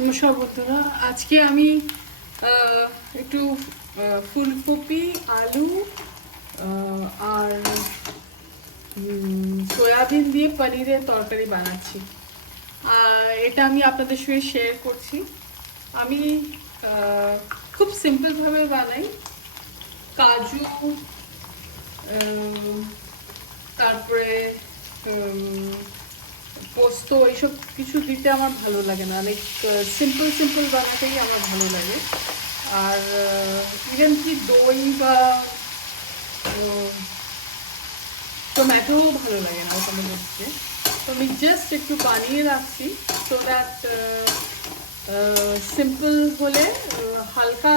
নমস্কার বন্ধুরা, আজকে আমি একটু ফুলকপি, আলু আর সয়াবিন দিয়ে পনিরের তরকারি বানাচ্ছি। এটা আমি আপনাদের সঙ্গে শেয়ার করছি। আমি খুব সিম্পলভাবে বানাই। কাজু, তারপরে পোস্ত, এইসব কিছু দিতে আমার ভালো লাগে না। অনেক সিম্পল বানাতেই আমার ভালো লাগে। আর ইভেন কি দই বা টমেটো ভালো লাগে না ওখানে মধ্যে। তো আমি জাস্ট একটু বানিয়ে রাখছি সো দ্যাট সিম্পল হলে হালকা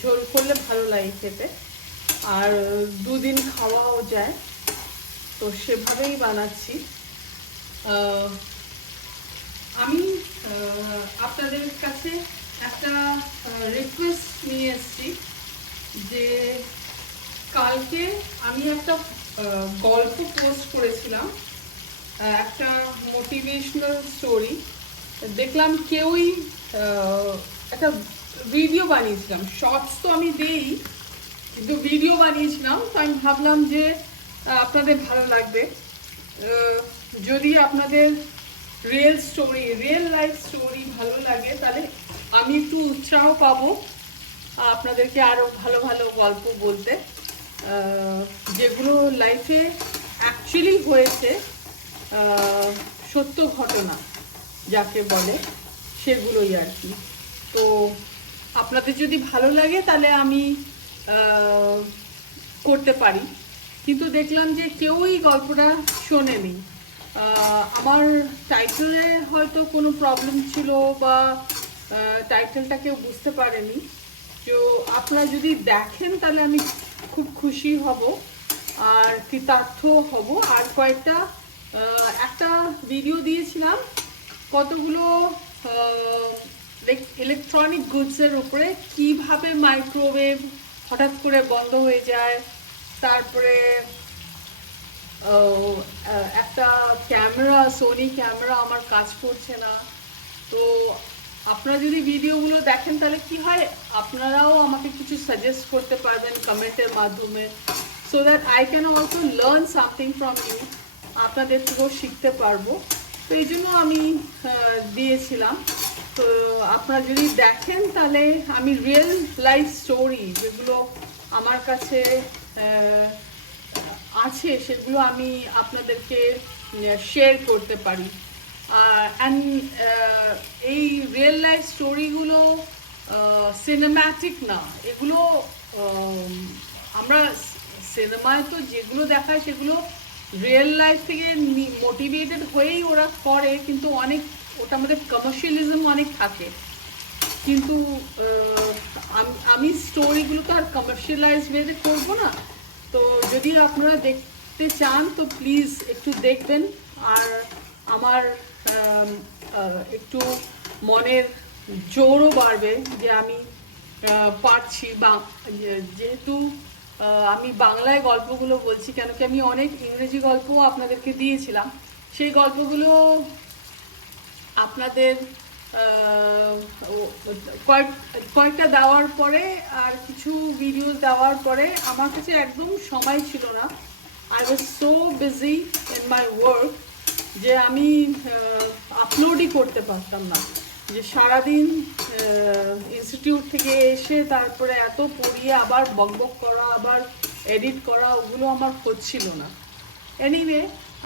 ঝোল করলে ভালো লাগে খেতে, আর দুদিন খাওয়াও যায়। তো সেভাবেই বানাচ্ছি। আমি আপনাদের কাছে একটা রিকোয়েস্ট নিয়ে এসেছি যে কালকে আমি একটা গল্প পোস্ট করেছিলাম, একটা মোটিভেশনাল স্টোরি। দেখলাম কেউই একটা ভিডিও বানিয়েছিলাম। শর্টস তো আমি দেই, কিন্তু ভিডিও বানিয়েছিলাম। তো আমি ভাবলাম যে আপনাদের ভালো লাগবে। যদি আপনাদের রিয়েল লাইফ স্টোরি ভালো লাগে, তাহলে আমি একটু উৎসাহ পাবো আপনাদেরকে আরো ভালো ভালো গল্প বলতে, যেগুলো লাইফে অ্যাকচুয়ালি হয়েছে, সত্য ঘটনা যাকে বলে, সেগুলোই আর কি। তো আপনাদের যদি ভালো লাগে তাহলে আমি করতে পারি। কিন্তু দেখলাম যে কেউই গল্পটা শোনেনি। আমার টাইটেলে হয়তো কোনো প্রবলেম ছিল, বা টাইটেলটা কেউ বুঝতে পারেনি। তো আপনারা যদি দেখেন তাহলে আমি খুব খুশি হব আর কৃতার্থ হব। আর কয়েকটা একটা ভিডিও দিয়েছিলাম কতগুলো ইলেকট্রনিক গুডসের উপরে, কিভাবে মাইক্রোওয়েভ হঠাৎ করে বন্ধ হয়ে যায়, তারপরে একটা ক্যামেরা, সোনি ক্যামেরা আমার কাজ করছে না। তো আপনারা যদি ভিডিওগুলো দেখেন তাহলে কি হয়, আপনারাও আমাকে কিছু সাজেস্ট করতে পারবেন কমেন্টের মাধ্যমে, so that I can also learn something from you. আপনাদের থেকেও শিখতে পারবো। তো এই জন্য আমি দিয়েছিলাম। তো আপনারা যদি দেখেন তাহলে আমি রিয়েল লাইফ স্টোরি যেগুলো আমার কাছে আছে সেগুলো আমি আপনাদেরকে শেয়ার করতে পারি। অ্যান্ড এই রিয়েল লাইফ স্টোরিগুলো সিনেম্যাটিক না, এগুলো আমরা সিনেমায় তো যেগুলো দেখায় সেগুলো রিয়েল লাইফ থেকে মোটিভেটেড হয়েই ওরা করে, কিন্তু অনেক ওটার মধ্যে কমার্শিয়ালিজম অনেক থাকে। কিন্তু আমি স্টোরিগুলো তো আর কমার্শিয়ালাইজ ওয়েতে করবো না। তো যদি আপনারা দেখতে চান তো প্লিজ একটু দেখবেন। আর আমার একটু মনের জোরও বাড়বে যে আমি পারছি। যেহেতু আমি বাংলায় গল্পগুলো বলছি, কেন কি আমি অনেক ইংরেজি গল্পও আপনাদেরকে দিয়েছিলাম। সেই গল্পগুলো আপনাদের কয়েকটা দেওয়ার পরে আর কিছু ভিডিও দেওয়ার পরে আমার কাছে একদম সময় ছিল না। I was so busy in my work যে আমি আপলোডই করতে পারতাম না। যে সারাদিন ইনস্টিটিউট থেকে এসে তারপরে এত পড়িয়ে আবার বকবক করা, আবার এডিট করা, ওগুলো আমার হচ্ছিল না। এনিওয়ে,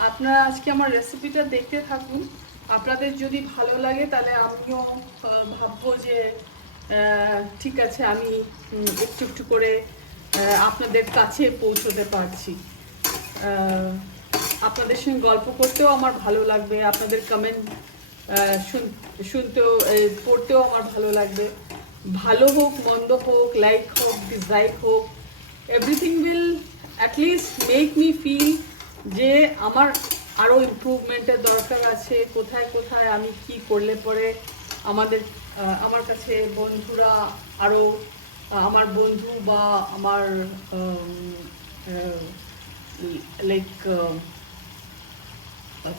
আপনারা আজকে আমার রেসিপিটা দেখতে থাকুন। আপনাদের যদি ভালো লাগে তাহলে আমিও ভাববো যে ঠিক আছে, আমি একটু একটু করে আপনাদের কাছে পৌঁছতে পারছি। আপনাদের সঙ্গে গল্প করতেও আমার ভালো লাগবে, আপনাদের কমেন্ট শুনতেও পড়তেও আমার ভালো লাগবে। ভালো হোক মন্দ হোক, লাইক হোক ডিসলাইক হোক, everything will at least make me feel যে আমার আরও ইমপ্রুভমেন্টের দরকার আছে, কোথায় কোথায় আমি কি করলে পরে আমার কাছে বন্ধুরা আরও, আমার বন্ধু বা আমার লাইক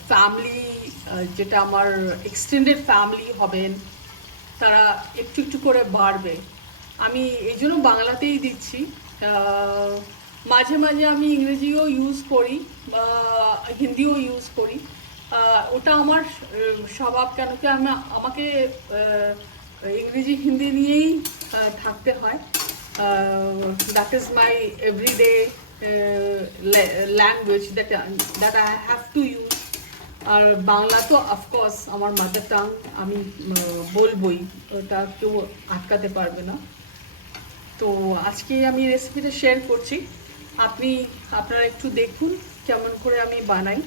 ফ্যামিলি, যেটা আমার এক্সটেন্ডেড ফ্যামিলি হবেন, তারা একটু একটু করে বাড়বে। আমি এই জন্য বাংলাতেই দিচ্ছি। মাঝে মাঝে আমি ইংরেজিও ইউজ করি বা হিন্দিও ইউজ করি। ওটা আমার স্বভাব, কেন কি আমাকে ইংরেজি হিন্দি নিয়েই থাকতে হয়। That is my everyday language that I have to use. আর বাংলা তো অফকোর্স আমার মাদার টাং, আমি বলবই, ওটা কেউ আটকাতে পারবে না। তো আজকে আমি রেসিপিটা শেয়ার করছি, আপনারা একটু দেখুন কেমন করে আমি বানাই।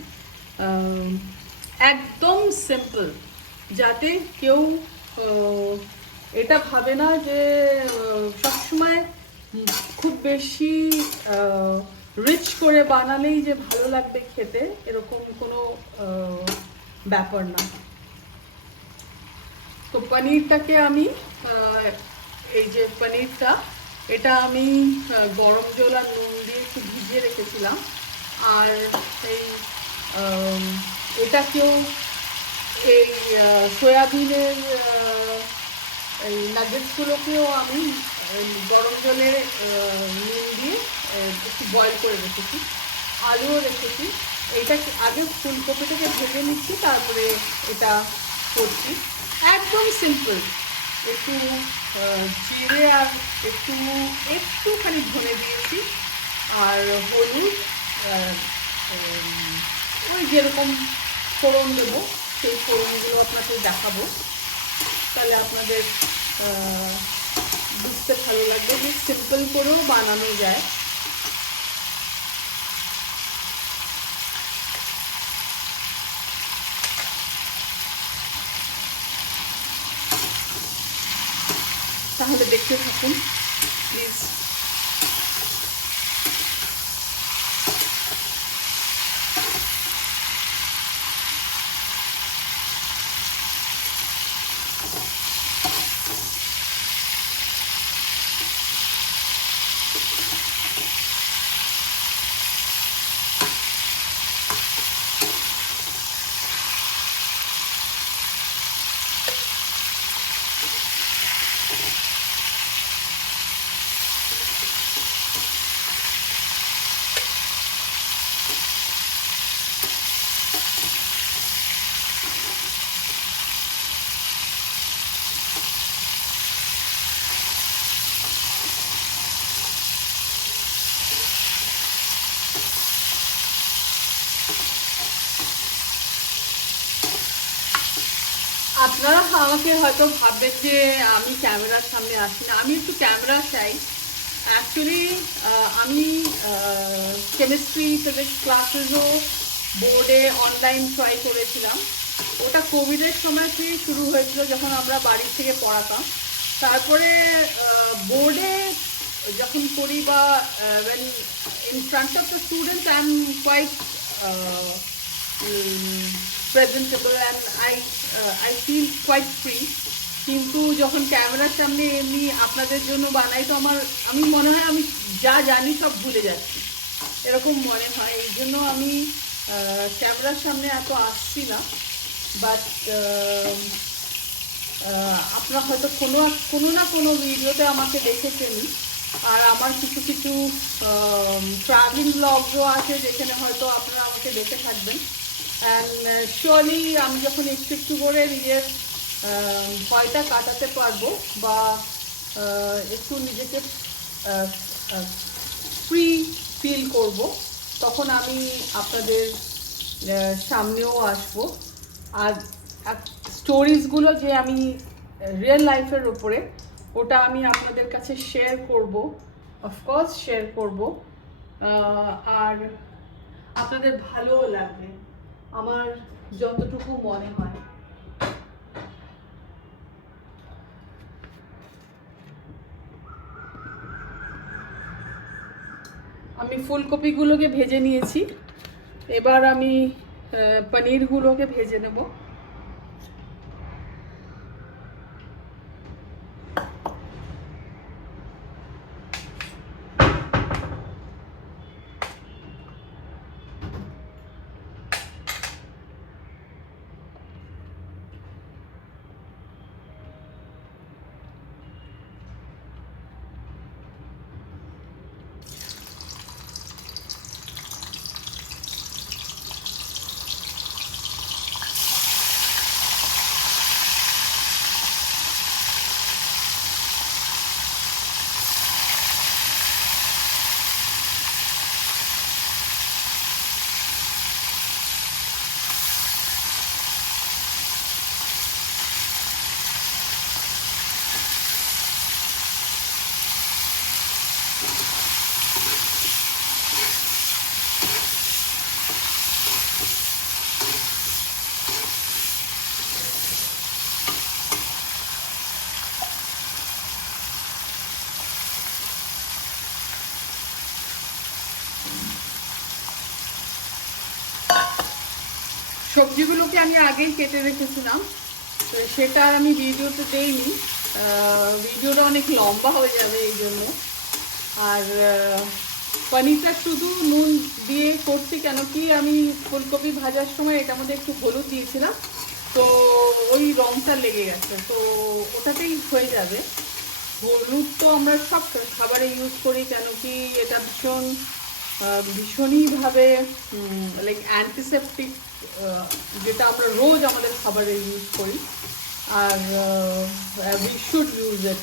একদম সিম্পল, যাতে কেউ এটা ভাবে না যে সবসময় খুব বেশি রিচ করে বানালেই যে ভালো লাগবে খেতে, এরকম কোনো ব্যাপার না। তো পনিরটাকে আমি এই যে পনিরটা, এটা আমি গরম জল আর নুন দিয়ে একটু ভিজিয়ে রেখেছিলাম। আর এই এটাকেও এই সয়াবিনের এই নাগেটসগুলোকেও আমি গরম জলে নুন দিয়ে একটু বয়েল করে রেখেছি। আলুও রেখেছি। এইটা আগে ফুলকপিটাকে ভেজে নিচ্ছি, তারপরে এটা করছি। একদম সিম্পল। একটু জিরে আর একটুখানি ধনে দিয়েছি, আর হলুদ, ওই যেরকম ফোড়ন দেবো সেই ফোড়নগুলো আপনাকে দেখাবো, তাহলে আপনাদের বুঝতে ভালো লাগবে যে সিম্পল করেও বানানো যায়। তাহলে দেখতে থাকুন প্লিজ। আপনারা আমাকে হয়তো ভাববেন যে আমি ক্যামেরার সামনে আসি না, আমি একটু ক্যামেরা চাই। অ্যাকচুয়ালি আমি কেমিস্ট্রি ফিজিক্স ক্লাসেসও বোর্ডে অনলাইন ট্রাই করেছিলাম। ওটা কোভিডের সময় থেকে শুরু হয়েছিল, যখন আমরা বাড়ি থেকে পড়াতাম। তারপরে বোর্ডে যখন করি বা when in front of the students I am quite presentable and I feel quite free. কিন্তু যখন ক্যামেরার সামনে এমনি আপনাদের জন্য বানাই, তো আমি মনে হয় আমি যা জানি সব ভুলে যাচ্ছি, এরকম মনে হয়। এই জন্য আমি ক্যামেরার সামনে এত আসছি না। বাট আপনারা হয়তো কোনো না কোনো ভিডিওতে আমাকে দেখেছেনই। আর আমার কিছু কিছু ট্রাভেলিং ব্লগও আছে, যেখানে হয়তো আপনারা আমাকে দেখে থাকবেন। অ্যান্ড শিওরলি আমি যখন একটু একটু করে নিজের ভয়টা কাটাতে পারবো, বা একটু নিজেকে ফ্রি ফিল করব, তখন আমি আপনাদের সামনেও আসবো। আর স্টোরিজগুলো যে আমি রিয়েল লাইফের উপরে, ওটা আমি আপনাদের কাছে শেয়ার করব, অফকোর্স শেয়ার করব। আর আপনাদের ভালোও লাগবে, আমার যতটুকু মনে হয়। আমি ফুলকপিগুলোকে ভেজে নিয়েছি, এবার আমি পনিরগুলোকে ভেজে নেব। সবজিগুলোকে আমি আগেই কেটে রেখেছিলাম, তো সেটা আর আমি ভিডিওতে দেইনি, ভিডিওটা অনেক লম্বা হয়ে যাবে এই জন্য। আর পনিরটা শুধু নুন দিয়ে করছি কেন কি আমি ফুলকপি ভাজার সময় এটার মধ্যে একটু হলুদ দিয়েছিলাম, তো ওই রঙটা লেগে গেছে, তো ওটাতেই হয়ে যাবে। হলুদ তো আমরা সব খাবারে ইউজ করি কেন কি এটা ভীষণইভাবে লাইক অ্যান্টিসেপটিক, যেটা আমরা রোজ আমাদের খাবারে ইউজ করি। আর উই শুড ইউজ ইট।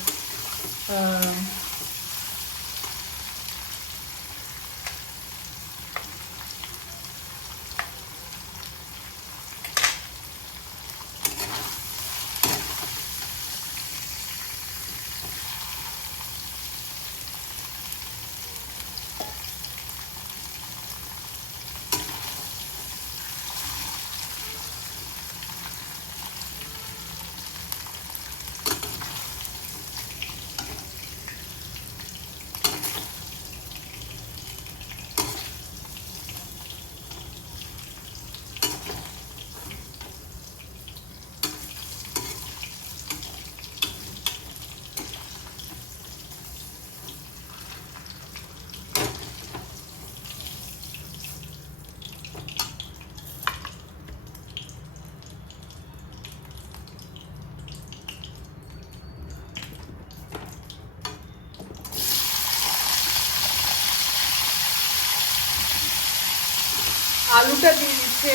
আলুটা দিয়ে দিচ্ছি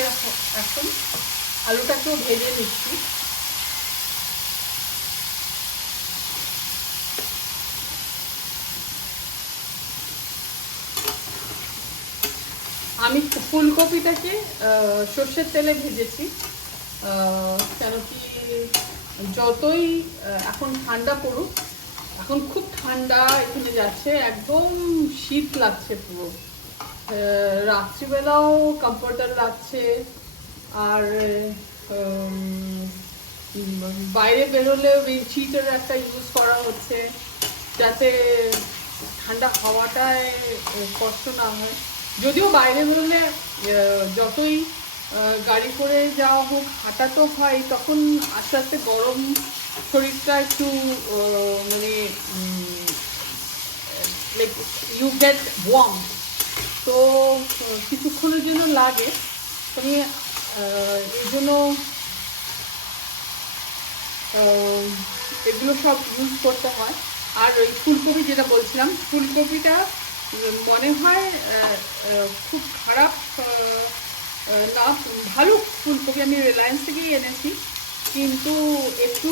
এখন, আলুটাকেও ভেজে নিচ্ছি। আমি ফুলকপিটাকে সর্ষের তেলে ভেজেছি, কেন কি যতই এখন ঠান্ডা পড়ুক, এখন খুব ঠান্ডা এখানে যাচ্ছে, একদম শীত লাগছে পুরো, রাত্রিবেলাও কমফর্টার লাগছে। আর বাইরে বেরোলে উইন্ডশিটের একটা ইউজ করা হচ্ছে যাতে ঠান্ডা হাওয়াটায় কষ্ট না হয়। যদিও বাইরে বেরোলে যতই গাড়ি করে যাওয়া হোক, হাঁটা তো হয়, তখন আস্তে আস্তে গরম শরীরটা একটু মানে লাইক ইউ গেট ওয়ার্ম, তো কিছুক্ষণের জন্য লাগে। তুমি এই জন্য এগুলো সব ইউজ করতে হয়। আর ওই ফুলকপি যেটা বলছিলাম, ফুলকপিটা মনে হয় খুব খারাপ না, ভালো ফুলকপি, আমি রিলায়েন্স থেকেই এনেছি, কিন্তু একটু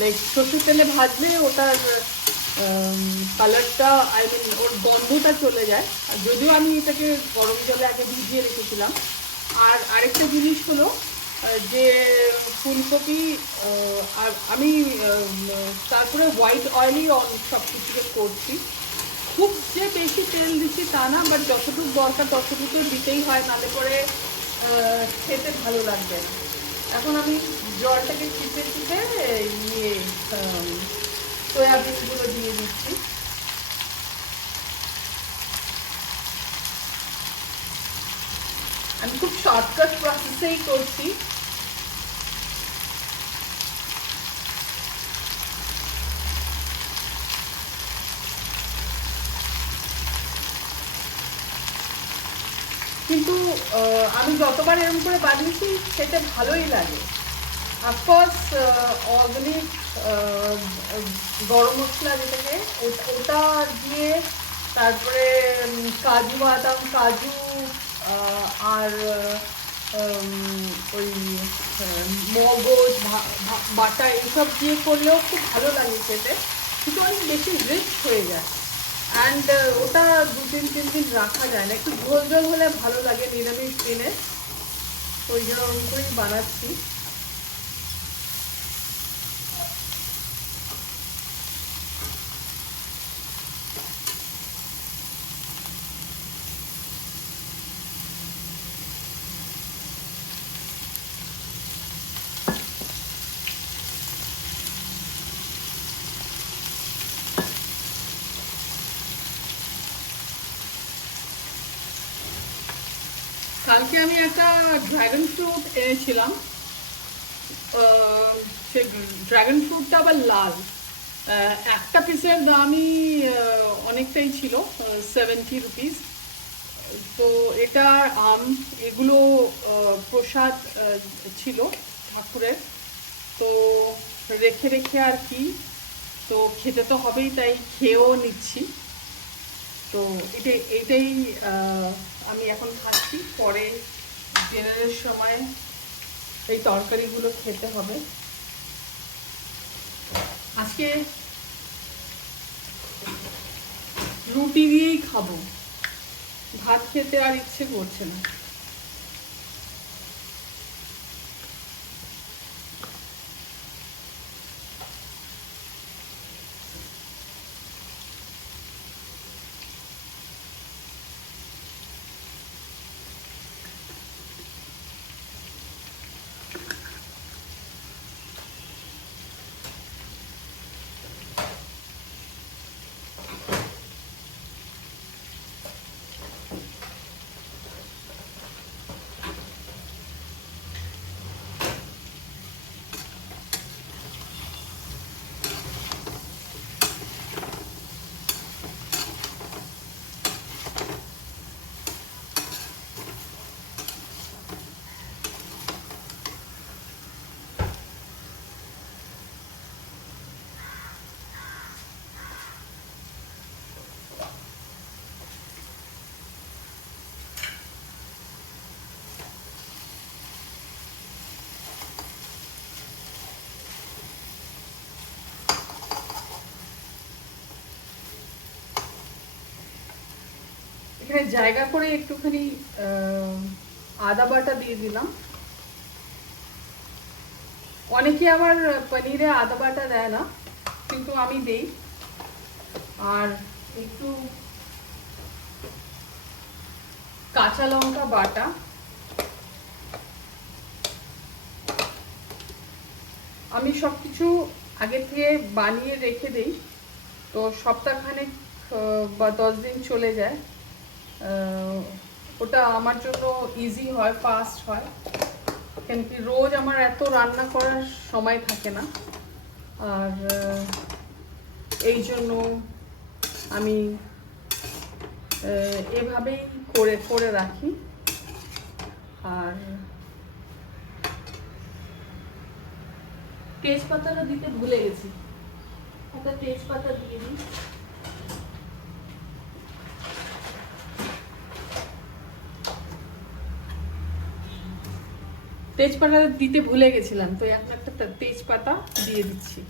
লাইক সর্ষের তেলে ভাজলে ওটার কালারটা, আই মিন ওর গন্ধটা চলে যায়। যদিও আমি এটাকে গরম জলে আগে ভিজিয়ে রেখেছিলাম। আর আরেকটা জিনিস হলো যে ফুলকপি, আর আমি তারপরে হোয়াইট অয়েলই সব কিছুকে করছি, খুব যে বেশি তেল দিচ্ছি তা না, বাট যতটুকু দরকার ততটুকু দিতেই হয়, নাহলে পরে খেতে ভালো লাগবে না। এখন আমি জলটাকে চিপে চিপে ইয়ে সয়াবিনগুলো দিয়ে দিচ্ছি। আমি খুব শর্টকাট প্রসেসেই করছি। কিন্তু আমি যতবার এরকম করে বানিয়েছি খেতে ভালোই লাগে। অফকোর্স অর্গানিক গরম মশলা যেটাকে, ওটা দিয়ে, তারপরে কাজু বাদাম, কাজু আর ওই মগজ বাটা এইসব দিয়ে করলেও খুব ভালো লাগে খেতে, কিন্তু অনেক বেশি রিচ হয়ে যায়। অ্যান্ড ওটা 2-3 দিন রাখা যায় না, একটু ঝোল ঝোল হলে ভালো লাগে নিরামিষ দিনে, ওই জন্য ওরকম করেই বানাচ্ছি। কালকে আমি একটা ড্রাগন ফ্রুট এনেছিলাম। সে ড্রাগন ফ্রুটটা আবার লাল। একটা পিসের দামই অনেকটাই ছিল, 70 রুপিস। তো এটা আম, এগুলো প্রসাদ ছিল ঠাকুরের। তো রেখে রেখে আর কি, তো খেতে তো হবেই, তাই খেয়েও নিচ্ছি। তো এটাই আমি এখন খাচ্ছি। পরে ডিনারের সময় এই তরকারিগুলো খেতে হবে। আজকে রুটি দিয়েই খাবো, ভাত খেতে আর ইচ্ছে করছে না। এখানে জায়গা করে একটুখানি আদা বাটা দিয়ে দিলাম। অনেকে আবার পনিরে আদা বাটা দেয় না, কিন্তু আমি দেই। আর একটু কাঁচা লঙ্কা বাটা। আমি সবকিছু আগে থেকে বানিয়ে রেখে দেই, তো সপ্তাহখানেক বা 10 দিন চলে যায়। ওটা আমার জন্য ইজি হয়, ফাস্ট হয়, কেন কি রোজ আমার এত রান্না করার সময় থাকে না। আর এই জন্য আমি এভাবেই করে রাখি। আর তেজপাতাটা দিতে ভুলে গেছি, একটা তেজপাতা দিয়ে দিই। তেজপাতা দিতে ভুলে গেছিলাম, তো এখন একটা তেজপাতা দিয়ে দিচ্ছি।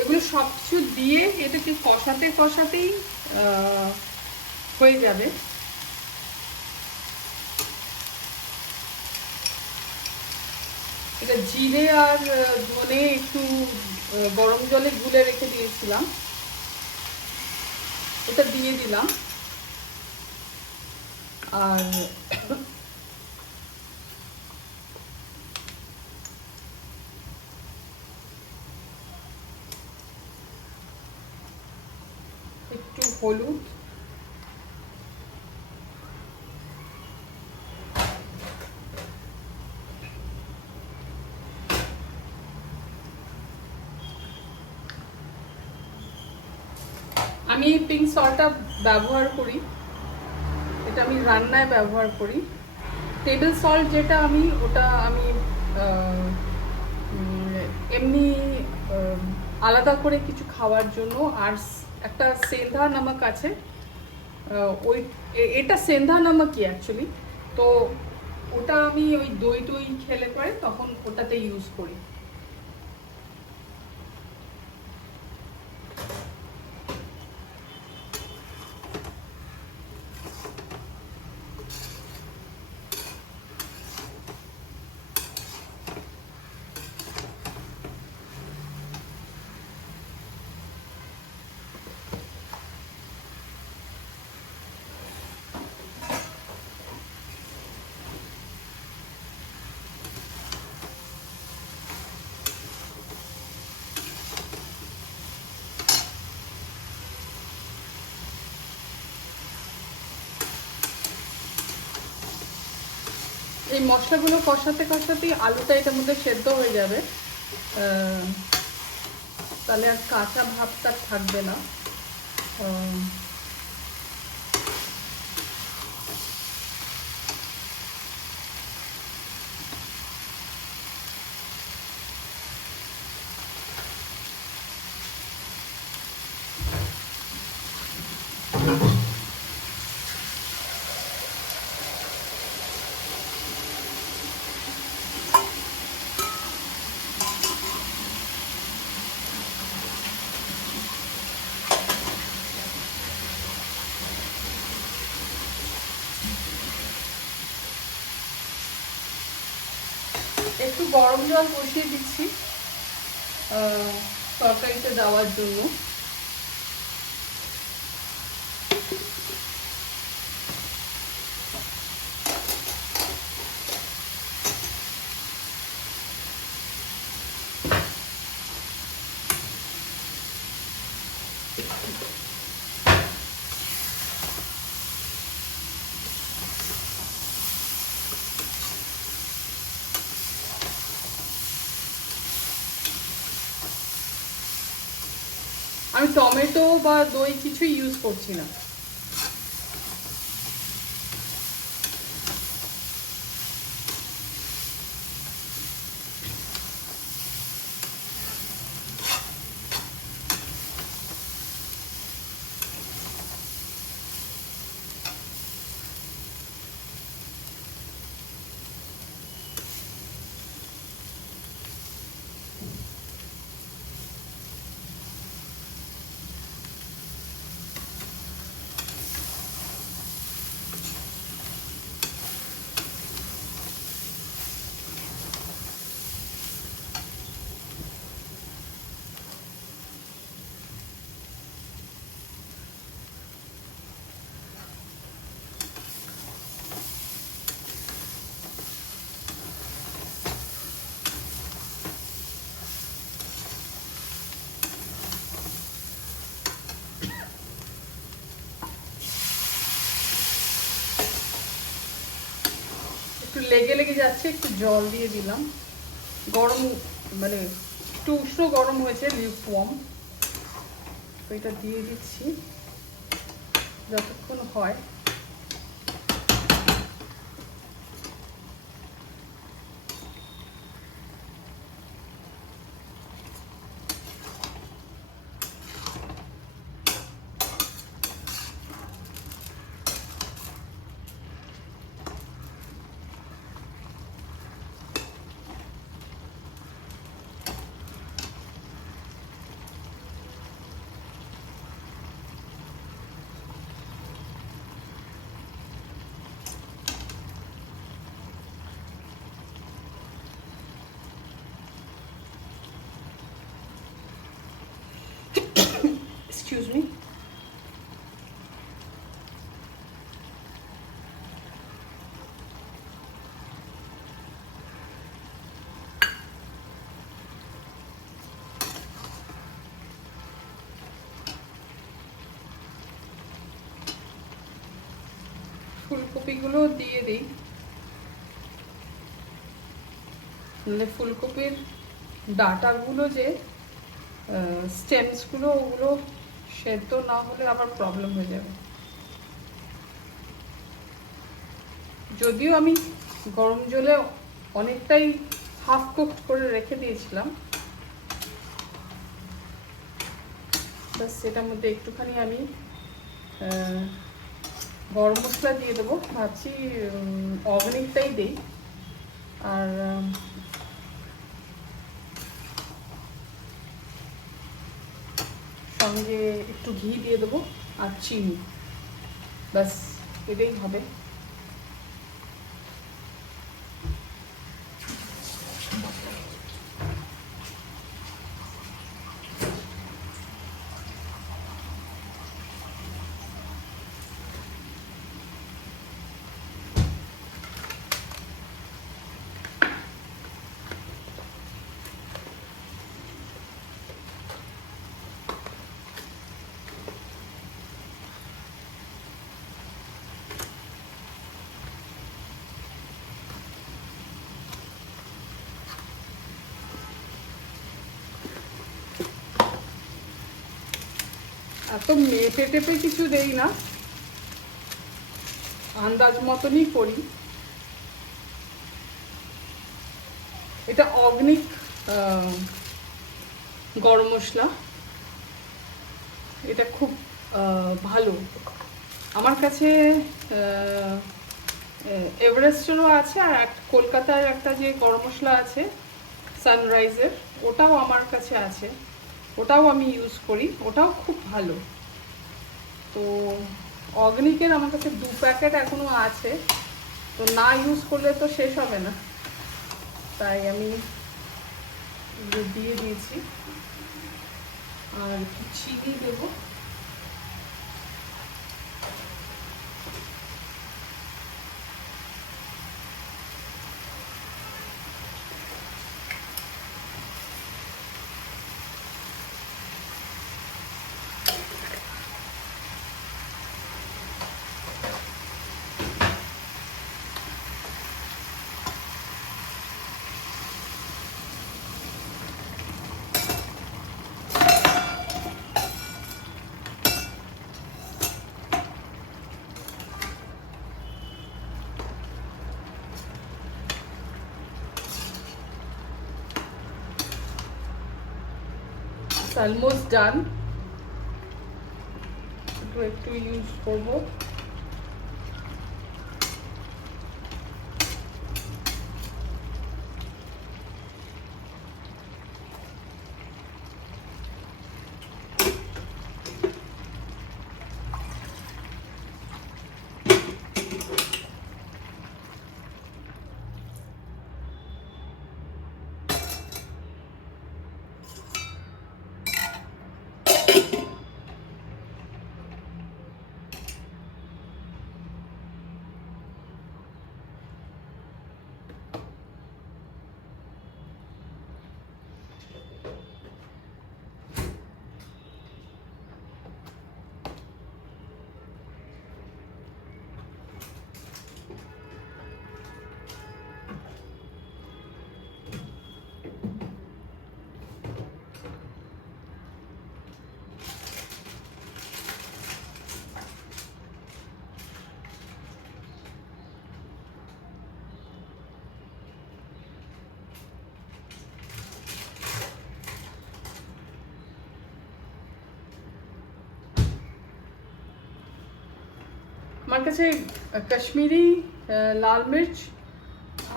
এগুলো সবকিছু দিয়ে এটাকে কষাতে কষাতেই হয়ে যাবে। এটা জিরে আর ধনে একটু গরম জলে গুলে রেখে দিয়েছিলাম, এটা দিয়ে দিলাম। আর একটু হলুদ, আমি পিঙ্ক সল্টটা ব্যবহার করি, এটা আমি রান্নায় ব্যবহার করি। টেবিল সল্ট যেটা ওটা আমি এমনি আলাদা করে কিছু খাওয়ার জন্য। আর একটা সেন্ধা নামক আছে, ওই এটা সেন্ধা নামকই অ্যাকচুয়ালি। তো ওটা আমি ওই দই টই খেলে পরে তখন ওটাতে ইউজ করি। এই মশলাগুলো কষাতে কষাতেই আলুটা এটার মধ্যে সেদ্ধ হয়ে যাবে, তাহলে আর কাঁচা ভাবটা থাকবে না। একটু গরম জল বসিয়ে দিচ্ছি তরকারিতে দেওয়ার জন্য। আমি টমেটো বা দই কিছুই ইউজ করছি না। একটু লেগে লেগে যাচ্ছে, একটু জল দিয়ে দিলাম। গরম মানে একটু উষ্ণ গরম হয়েছে, লিউকওয়ার্ম, তো এটা দিয়ে দিচ্ছি যতক্ষণ হয়। Excuse me. ফুলকপিগুলো দিয়ে দিই, মানে ফুলকপির ডাঁটাগুলো যে স্টেমসগুলো, ওগুলো সেদ্ধ না হলে আবার প্রবলেম হয়ে যাবে। যদিও আমি গরম জলে অনেকটাই হাফ কুকড করে রেখে দিয়েছিলাম, বাস সেটার মধ্যে একটুখানি আমি গরম মশলা দিয়ে দেবো, ভাবছি অর্গানিকটাই দিই। আর সঙ্গে একটু ঘি দিয়ে দেবো আর চিনি, ব্যাস এটাই হবে। এত মেপে টেপে কিছু দেই না, আন্দাজ মতনই করি। এটা অর্গানিক গরম মশলা, এটা খুব ভালো আমার কাছে। এভারেস্টেরও আছে, আর কলকাতার একটা যে গরম মশলা আছে সানরাইজের, ওটাও আমার কাছে আছে, ওটাও আমি ইউজ করি, ওটাও খুব ভালো। তো অর্গানিকের আমার কাছে 2 প্যাকেট এখনো আছে, তো না ইউজ করলে তো শেষ হবে না, তাই আমি দিয়ে দিয়েছি। আর একটু চিনি দেবো। অলমোস্ট ডান, একটু ইউজ করবো। আমার কাছে কাশ্মীরি লাল মির্চ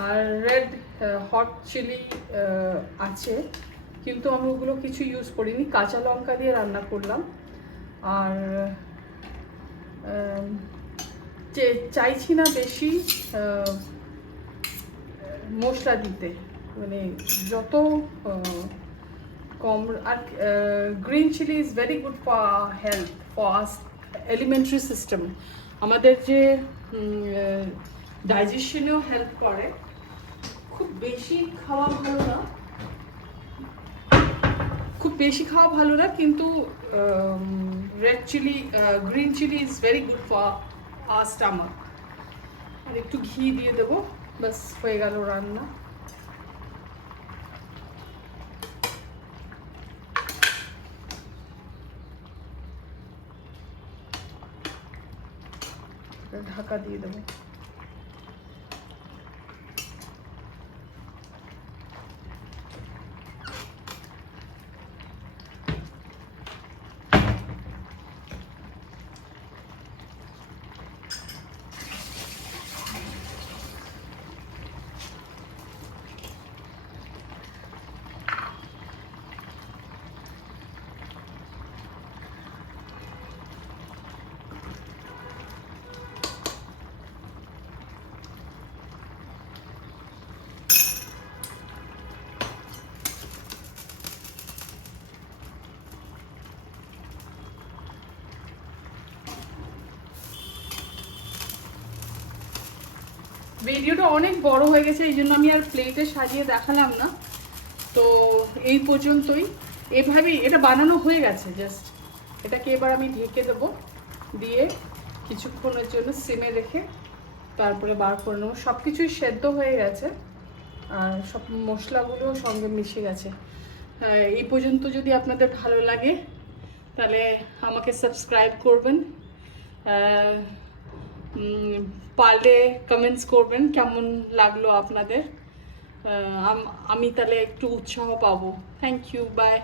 আর রেড হট চিলি আছে, কিন্তু আমি ওগুলো কিছু ইউজ করিনি, কাঁচা লঙ্কা দিয়ে রান্না করলাম। আর চাইছি না বেশি মশলা দিতে, মানে যত কম। আর green chili is very good for health, for us elementary system, আমাদের যে ডাইজেশনেও হেল্প করে। খুব বেশি খাওয়া ভালো না, খুব বেশি খাওয়া ভালো না, কিন্তু red chili, green chili is very good for our stomach. আর একটু ঘি দিয়ে দেবো, ব্যাস হয়ে গেল রান্না। ঢাকা দিয়ে দেবো। ভিডিওটা অনেক বড় হয়ে গেছে, এই জন্য আমি আর প্লেটে সাজিয়ে দেখালাম না। তো এই পর্যন্তই, এভাবেই এটা বানানো হয়ে গেছে। জাস্ট এটাকে এবার আমি ঢেকে দেবো, দিয়ে কিছুক্ষণের জন্য সিমে রেখে তারপরে বার করে নেবো। সব কিছুই সেদ্ধ হয়ে গেছে আর সব মশলাগুলোও সঙ্গে মিশে গেছে। এই পর্যন্ত যদি আপনাদের ভালো লাগে তাহলে আমাকে সাবস্ক্রাইব করবেন, পারলে কমেন্টস করবেন কেমন লাগলো আপনাদের। আমি তাহলে একটু উৎসাহ পাবো। Thank you, by.